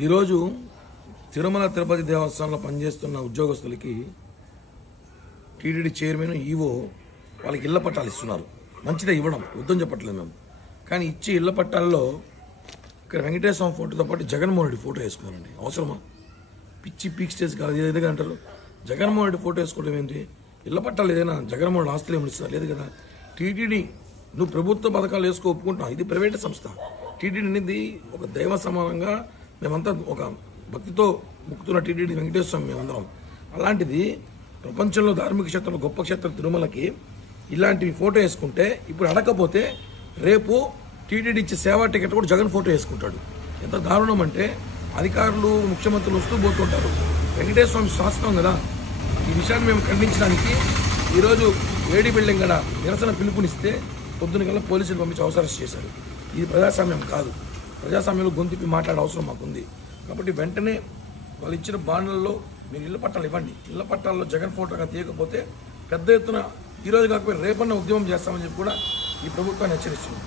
ఈరోజు తిరుమల తిరుపతి దేవస్థానంలో పనిచేస్తున్న ఉద్యోగస్తులకి టీటీడీ చైర్మన్ ఈవో వాళ్ళకి ఇళ్ల పట్టాలు ఇస్తున్నారు. మంచిదే ఇవ్వడం, వద్దని చెప్పట్లేదు మేము. కానీ ఇచ్చే ఇళ్ల పట్టాల్లో ఇక్కడ వెంకటేశ్వర స్వామి ఫోటోతో పాటు జగన్మోహన్ రెడ్డి ఫోటో వేసుకున్నారండి. అవసరమా? పిచ్చి పీక్ స్టేజ్ కాదు ఏదైనా అంటారు. జగన్మోహన్ రెడ్డి ఫోటో వేసుకోవడం ఏంటి? ఇళ్ల పట్టాలు ఏదైనా జగన్మోహన్ రెడ్డి ఆస్తులు ఏమి ఇస్తారు? లేదు కదా. టీటీడీ నువ్వు ప్రభుత్వ పథకాలు వేసుకో ఒప్పుకుంటావు, ఇది ప్రైవేట్ సంస్థ. టీటీడీ అనేది ఒక దైవ సమానంగా మేమంతా ఒక భక్తితో ముక్కుతున్న టీటీడీ వెంకటేశ్వర స్వామి మేమందరం. అలాంటిది ప్రపంచంలో ధార్మిక క్షేత్రంలో గొప్ప క్షేత్రం తిరుమలకి ఇలాంటివి ఫోటో వేసుకుంటే ఇప్పుడు అడగకపోతే రేపు టీటీడీ ఇచ్చే సేవా టికెట్ కూడా జగన్ ఫోటో వేసుకుంటాడు. ఎంత దారుణం అంటే అధికారులు ముఖ్యమంత్రులు వస్తూ పోతుంటారు. వెంకటేశ్వర స్వామి శాస్త్రం కదా. ఈ విషయాన్ని మేము ఖండించడానికి ఈరోజు వేడి బిల్డింగ్ గడ నిరసన పిలుపునిస్తే పొద్దున కల్లా పోలీసులు పంపించి అవసరం చేశారు. ఇది ప్రజాస్వామ్యం కాదు. ప్రజాస్వామ్యంలో గొంతుపి మాట్లాడే అవసరం మాకుంది. కాబట్టి వెంటనే వాళ్ళు ఇచ్చిన బాండ్లలో మీరు ఇళ్ల పట్టాలు ఇవ్వండి. ఇళ్ల పట్టాల్లో జగన్ ఫోటోగా తీయకపోతే పెద్ద ఎత్తున ఈరోజు కాకపోతే రేపన్న ఉద్యమం చేస్తామని చెప్పి కూడా ఈ ప్రభుత్వాన్ని హెచ్చరిస్తుంది.